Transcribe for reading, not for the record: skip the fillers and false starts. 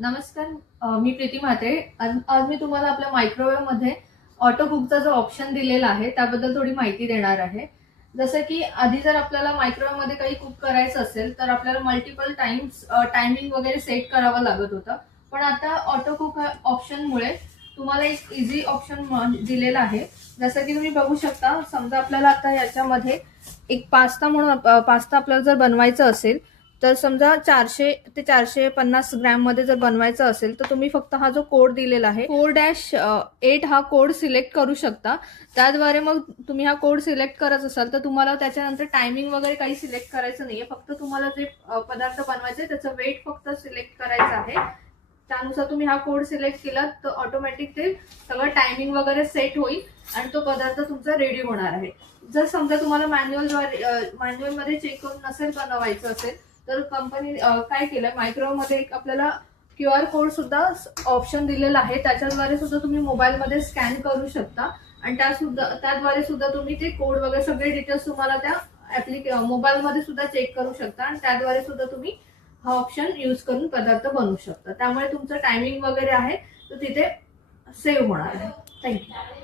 नमस्कार. मी प्रीती म्हात्रे. आज मी तुम्हाला आपल्या मायक्रोवेव्ह मध्ये ऑटो कुकचा जो ऑप्शन दिलेला आहे त्याबद्दल थोडी माहिती देणार आहे. जसं की आधी जर आपल्याला मायक्रोवेव्ह मध्ये काही कुक करायचं असेल तर आपल्याला मल्टिपल टाइम्स टायमिंग वगैरे सेट करावं लागत होतं. पण आता ऑटो कुक ऑप्शनमुळे तुम्हाला एक इझी ऑप्शन दिलेला आहे. जसं की तुम्ही बघू शकता, समजा आपल्याला आता याच्यामध्ये एक पास्ता आपल्याला जर बनवायचं असेल तर समजा 400 ते 450 ग्रॅम मध्ये जर बनवायचं असेल तर तुम्ही फक्त हा जो कोड दिलेला आहे 4-8 हा कोड सिलेक्ट करू शकता. त्याद्वारे मग तुम्ही हा कोड सिलेक्ट करत असाल तर तुम्हाला त्याच्यानंतर टायमिंग वगैरे काही सिलेक्ट करायचं नाहीये. फक्त तुम्हाला जे पदार्थ बनवायचे त्याचं वेट फक्त सिलेक्ट करायचं आहे. त्यानुसार तुम्ही हा कोड सिलेक्ट केला तर ऑटोमॅटिक ते सगळं टायमिंग वगैरे सेट होईल आणि तो पदार्थ तुमचा रेडी होणार आहे. जर समजा तुम्हाला मॅन्युअल मध्ये चेक करून नसेल बनवायचं असेल तर कंपनी काय केलंय, मायक्रोवेव्ह मध्ये एक आपल्याला QR कोड सुद्धा ऑप्शन दिलेला आहे. त्याच्याद्वारे सुद्धा तुम्ही मोबाईल मध्ये स्कॅन करू शकता आणि त्याद्वारे सुद्धा तुम्ही ते कोड वगैरे सगळे डिटेल्स तुम्हाला त्या मोबाईल मध्ये सुद्धा चेक करू शकता आणि त्याद्वारे सुद्धा तुम्ही हा ऑप्शन यूज करून पदार्थ बनवू शकता. त्यामुळे तुमचं टायमिंग वगैरे आहे तो तिथे सेव्ह होणार आहे. थँक्यू.